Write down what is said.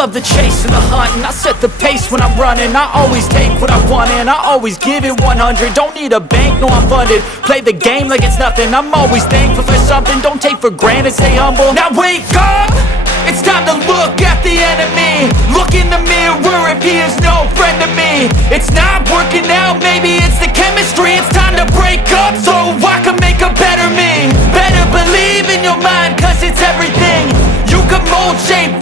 love the chase and the hunt, and I set the pace when I'm running. I always take what I want and I always give it 100. Don't need a bank, no I'm funded. Play the game like it's nothing. I'm always thankful for something. Don't take for granted, stay humble. Now wake up! It's time to look at the enemy. Look in the mirror if he is no friend to me. It's not working out, maybe it's the chemistry. It's time to break up so I can make a better me. Better believe in your mind, cause it's everything. You can mold, shape,